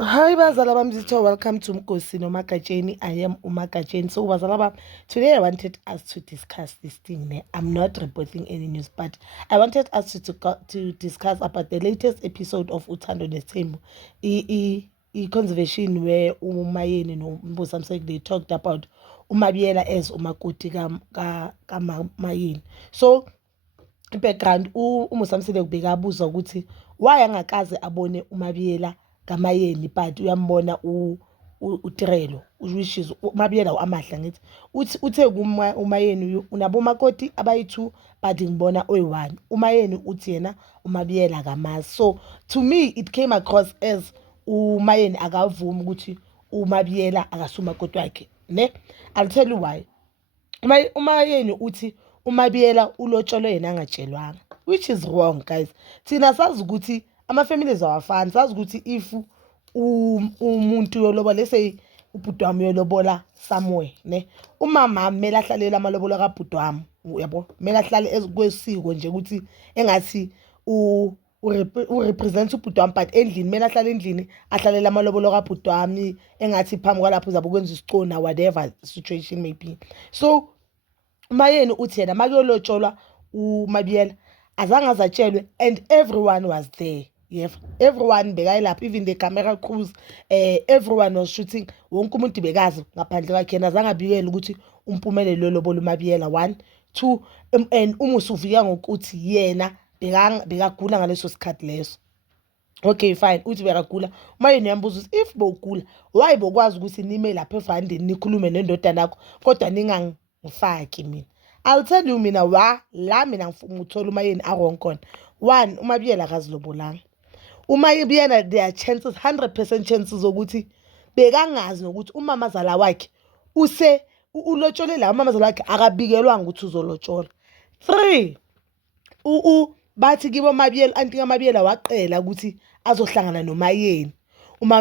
Hi bazala bami, welcome to Mkosi no Makajeni. I am Umakajeni. So bazala bami, today I wanted us to discuss this thing. I'm not reporting any news, but I wanted us to discuss about the latest episode of Uthando Nesimo. Conservation where Umayeni no Mbosamsek they talked about Umabiela as Umakoti Mayeni. So background umusamsele kubeka abuza ukuthi why angakaze abone uMabiyela kaMayeni but uyambona uTrelo which is uMabiyela uAmahla ngithi uthe uMayeni unabo makoti abayi2 but ngibona oyi1 uMayeni uthi yena uMabiyela kamazi. So to me it came across as uMayeni akavumi ukuthi uMabiyela akasumakoti wakhe ne. I'll tell you why. Umayeni uthi uMabiyela ulotsholwe yena angatshelwanga, which is wrong guys. Thina sazi ukuthi ama-families awafani, sazi ukuthi if umuntu yolobola, let's say ubhuti wami yolobola somewhere ne, umama kumele ahlalela amalobolo kabhuti wami, yabo, kumele ahlale kwesiko nje ukuthi engathi urepresent ubhuti wami but endlini kumele ahlale endlini ahlalela amalobolo kabhuti wami engathi phambi kwalapho uzabe ukwenza isicona whatever situation may be. So Mayeni uthi yena makuyolotsholwa uMabiyela azange azatshelwe and everyone was there. Yebo, everyone bekayilapha, even the camera crews, everyone was shooting. Wonke umuntu bekazi ngaphandle kwakhe yena azange abikele ukuthi umpumelelo lolobola uMabiyela 1 2 and umusuvika ngokuthi yena bekagula ngaleso sikhathi leso. Okay fine, uthi bekagula. Mayeni yambuza ukuthi if bogula why bokwazi ukuthi nime lapha evandeni nikhulume nendodana yakho kodwa ningangifaki mina. I'll tell you mina la mina ngithola uMayeni awrong khona. 1, uMabiyela akazilobolanga. uMabiyela there are chances 100% chances ukuthi bekangazi nokuthi umamazala wakhe ulotshole la umamazala wakhe akabikelwanga ukuthi uzolotshola. 3, bathi kibo Mabiyela anti kaMabiyela waqela ukuthi azohlangana noMayeni.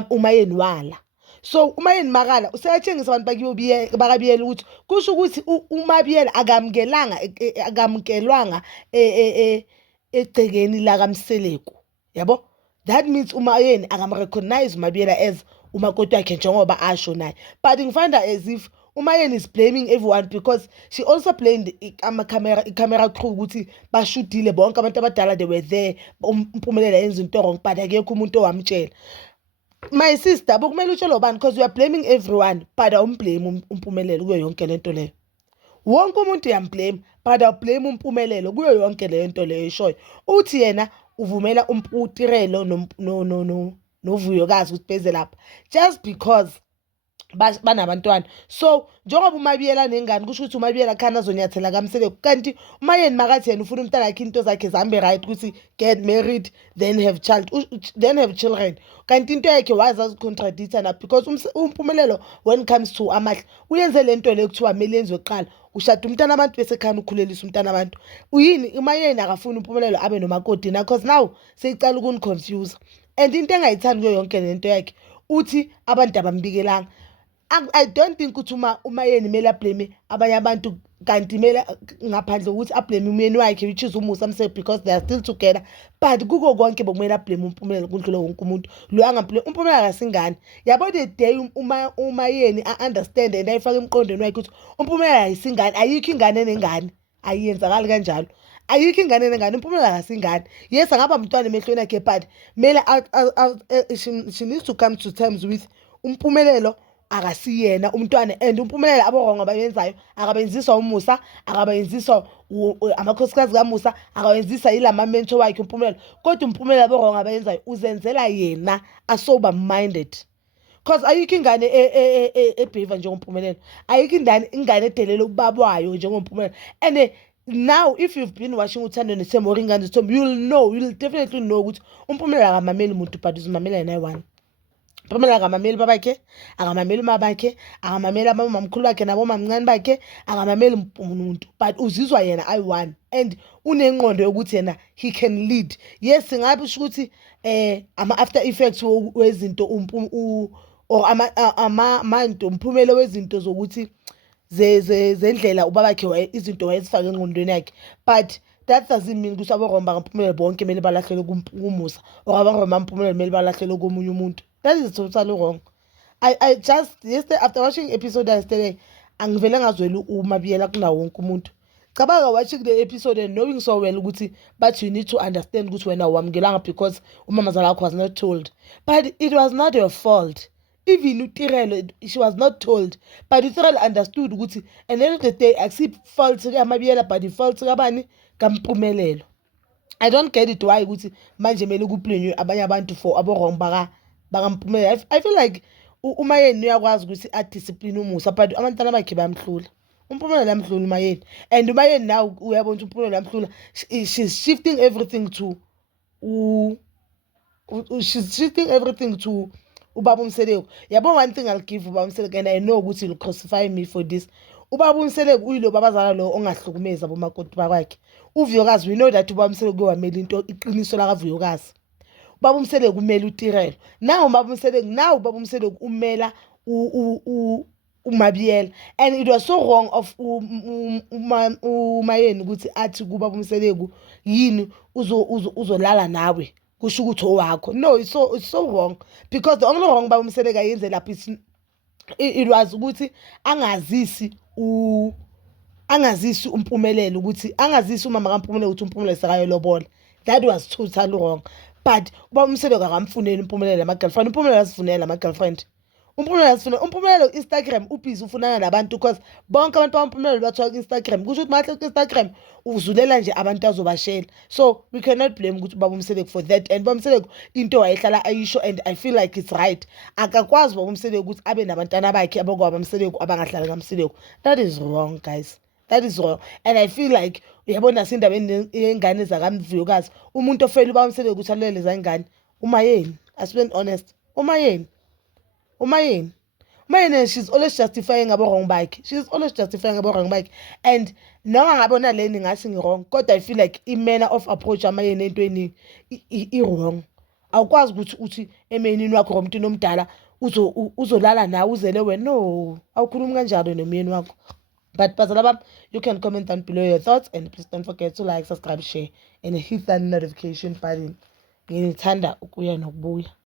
uMayeni wala. So uMayeni makala useyatshengisa abantu bakibo bakabiyela ukuthi kusho ukuthi uMabiyela akamukelwanga egcekeni la kaMseleko, yabo. That means uMayeni akamrecognize uMabiyela as umakoti wakhe njengoba asho naye. But ngifind as if uMayeni is blaming everyone because she also blamed camera crew ukuthi bashudile bonke abantu abadala they were there, umpumelela yenza into wrong but akekho umuntu owamtshela. My sister bokumele utshelo bani because you are blaming everyone but awumblame umpumelelo kuyo yonke lento leyo. Wonke umuntu uyamblame but awublame umpumelelo kuyo yonke lento leyo eshoyo. Uthi yena uvumela uTrelo noVuyokazi ukuthi beze lapha just because banabantwana. So njengoba uMabiyela nengane kusho ukuthi uMabiyela khana azonyathela kaMseleko kanti uMayeni makathi yena ufuna umntana wakhe into zakhe zambe right ukuthi get married then have children kanti into yakhe waza contradicta na because umpumelelo when it comes to Amahla uyenze lento le kuthiwa kumele yenziwe kuqala ushada umntana abantu bese khana ukhulelisa umntana abantu. Uyini uMayeni akafuna umpumelelo abe nomakoti na because now seyicala ukuniconfuse and into engayithandi kuyo yonke lento yakhe uthi abantu abambikelanga. I don't think ukuthi uMayeni mele blame abanye abantu kanti mele ngaphandle ukuthi ablame umyeni wakhe which is uMusamsek because they are still together but kuko konke bokumele blame umpumelelo kundlula wonke umuntu lo angablame umpumelelo akasingane. Yabo the day uMayeni understand and ayifaka emqondweni wakhe ukuthi umpumelelo ayisingane, ayikho ingane nengane, ayiyenzakali kanjalo. Ayikho ingane nengane, umpumelelo akasingane. Yes angaba umntwana emehlweni akhe but mele she needs to come to terms with umpumelelo akasiyena umntwana and umpumelelo abongo abayenzayo akabenziswa uMusa, akabenziswa amakhosikazi kaMusa, akabenziswa yilama mentor wakhe umpumelelo kodwa umpumelelo abongo abayenzayo uzenzela yena asober minded because ayikho ingane ebehave njengompumelelo, ayikho ingane edelela ubabwayo njengompumelelo. And now if you've been watching Uthando Nesimo or Ingane Zithombe you'll definitely know ukuthi umpumelelo akamameli umuntu but uzimamela yena one. Umphumelelo akamameli babakhe, akamameli umabakhe, akamameli abamamkhulu bakhe nabomamncane bakhe, akamameli umuntu but uzizwa yena I1 and unengqondo yokuthi yena he can lead. Yes ngabe usho ukuthi ama after effects wezinto or amanto umphumelo wezinto zokuthi zendlela ubabakhe izinto wayezifaka engqondweni yakhe but that doesn't mean ukuthi aboromba ngaphumele bonke kumele balahlele kuMusa or aboromba mphumele kumele balahlele komunye umuntu. That is totally wrong. I just yesterday after watching episode yesterday angivele ngazwela uMabiyela kunawo wonke umuntu. Cabanga watching the episode and knowing so well ukuthi but you need to understand ukuthi wena wamukelanga because umamazala wakho was not told. But it was not your fault. Even uTirelo, she was not told. But uTirelo understood ukuthi and then the day accept fault kaMabiyela but the fault kabani kaMpumelelo. I don't get it why ukuthi manje kumele kublame abanye abantu for abo wrong bakampumelelo. I feel like uMayeni uyakwazi ukuthi adiscipline uMusa but abantwana bakhe bayamhlula. Umpumelelo yamhlula uMayeni and uMayeni now uyabona ukuthi uMpumelelo yamhlula. She's shifting everything to she's shifting everything to Ubaba Mseleko. Yabo one thing I'll give Ubaba Mseleko and I know ukuthi he'll crucify me for this. Ubaba Mseleko uyilo babazala lo ongahlukumeza abomakoti bakwakhe. Uvuyokazi we know that Ubaba Mseleko wamela into iqiniso la kaVuyokazi. Ubaba Mseleko umela uTirelo. Now Ubaba Mseleko umela uMabiyela and it was so wrong of uMayeni ukuthi athi kuBaba Mseleko yini uzolala nawe. Kusho ukuthi owakho. No, it's so wrong because the only wrong Baba Mseleko ayenze lapha it was ukuthi angazisi uMpumelelo ukuthi angazisi umama kaMpumelelo ukuthi uMpumelelo sekayolobola. That was totally wrong. But Ubaba Mseleko akamfuneli uMpumelelo ama-girlfriend. uMpumelelo asifunela ama-girlfriend. uMpumelelo Instagram ubhizi ufunana nabantu because bonke abantu baMpumelelo bathola ku-Instagram. Kusho ukuthi mahle ku-Instagram uzulela nje abantu azobashela. So we cannot blame ukuthi Ubaba Mseleko for that and Ubaba Mseleko into wayehlala ayisho and I feel like it's right. Akakwazi Ubaba Mseleko ukuthi abe nabantwana bakhe abakwaba Mseleko abangahlala kaMseleko. That is wrong, guys. That is wrong. And I feel like uyabona sindabeni yengane zakamvuyokazi umuntu ofela Ubaba Mseleko ukuthi alele zangane uMayeni. As being honest, uMayeni, she's always justifying abo wrong bike. She's always justifying abo wrong bike. And noma ngabona leni ngathi ngirong kodwa I feel like imena of approach amayeni entweni wrong. Awukwazi ukuthi uthi emenini wakho ngomuntu nomdala uzolala nawe uzele wena. No, awukhulumi kanjalo nomyeni wakho. But bazalaba, you can comment down below your thoughts and please don't forget to like, subscribe, share and hit that notification button. Ngithanda ukuya nokubuya.